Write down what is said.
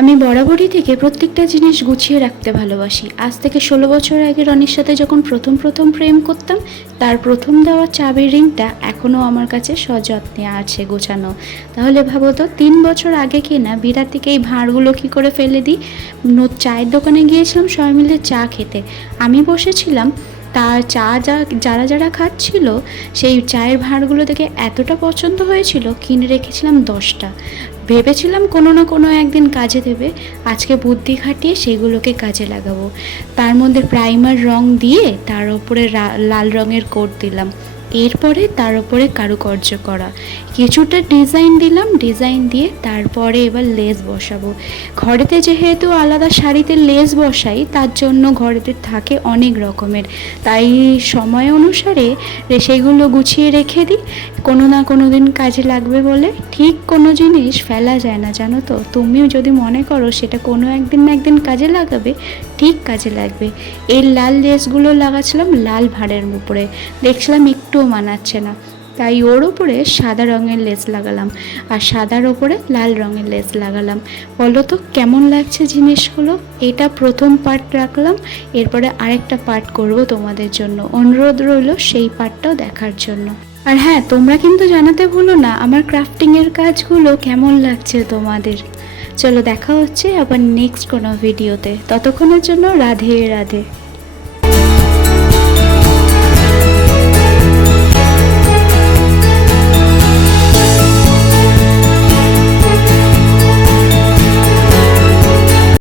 আমি বরাবরই থেকে প্রত্যেকটা জিনিস গুছিয়ে রাখতে ভালোবাসি। আজ থেকে 16 বছর আগে রনির সাথে যখন প্রথম প্রেম করতাম, তার প্রথম দেওয়া চাবির রিংটা এখনও আমার কাছে সযত্নে আছে গোছানো। তাহলে ভাবো তো 3 বছর আগে কিনা বিরাতিকে এই ভাঁড়গুলো কী করে ফেলে দিই। চায়ের দোকানে গিয়েছিলাম সবাই মিলে চা খেতে, আমি বসেছিলাম, তার চা যারা খাচ্ছিল সেই চায়ের ভাঁড়গুলো দেখে এতটা পছন্দ হয়েছিল, কিনে রেখেছিলাম 10টা। ভেবেছিলাম কোনো না কোনো একদিন কাজে দেবে, আজকে বুদ্ধি খাটিয়ে সেগুলোকে কাজে লাগাবো। তার মধ্যে প্রাইমার রং দিয়ে তার ওপরে লাল রঙের কোট দিলাম, এরপরে তার উপরে কারুকার্য করা কিছুটা ডিজাইন দিলাম, ডিজাইন দিয়ে তারপরে এবার লেস বসাবো। ঘরেতে যেহেতু আলাদা শাড়িতে লেস বসাই, তার জন্য ঘরেতে থাকে অনেক রকমের, তাই সময় অনুসারে সেগুলো গুছিয়ে রেখে দিই, কোনো না কোনো দিন কাজে লাগবে বলে। ঠিক কোনো জিনিস ফেলা যায় না, জানো তো। তুমিও যদি মনে করো সেটা কোনো একদিন না একদিন কাজে লাগাবে, ঠিক কাজে লাগবে। এই লাল লেসগুলো লাগাচ্ছিলাম লাল ভাঁড়ের উপরে, দেখছিলাম একটুও মানাচ্ছে না, তাই ওর ওপরে সাদা রঙের লেস লাগালাম, আর সাদার ওপরে লাল রঙের লেস লাগালাম। বলো তো কেমন লাগছে জিনিসগুলো। এটা প্রথম পার্ট রাখলাম, এরপরে আরেকটা পার্ট করব তোমাদের জন্য, অনুরোধ রইল সেই পার্টটাও দেখার জন্য। আর হ্যাঁ, তোমরা কিন্তু জানাতে ভুলো না আমার ক্রাফটিংয়ের কাজগুলো কেমন লাগছে তোমাদের। চলো দেখা হচ্ছে আবার নেক্সট কোনো ভিডিওতে, ততক্ষণের জন্য রাধে রাধে।